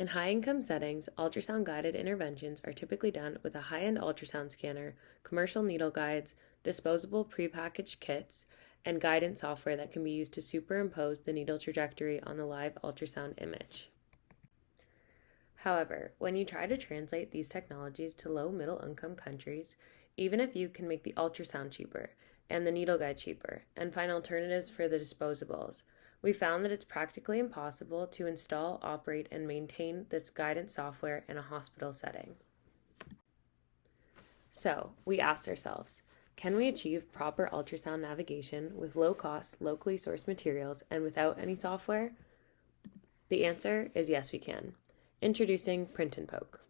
In high-income settings, ultrasound-guided interventions are typically done with a high-end ultrasound scanner, commercial needle guides, disposable prepackaged kits, and guidance software that can be used to superimpose the needle trajectory on the live ultrasound image. However, when you try to translate these technologies to low-middle income countries, even if you can make the ultrasound cheaper and the needle guide cheaper and find alternatives for the disposables, we found that it's practically impossible to install, operate, and maintain this guidance software in a hospital setting. So, we asked ourselves, can we achieve proper ultrasound navigation with low-cost, locally sourced materials and without any software? The answer is yes, we can. Introducing Print and Poke.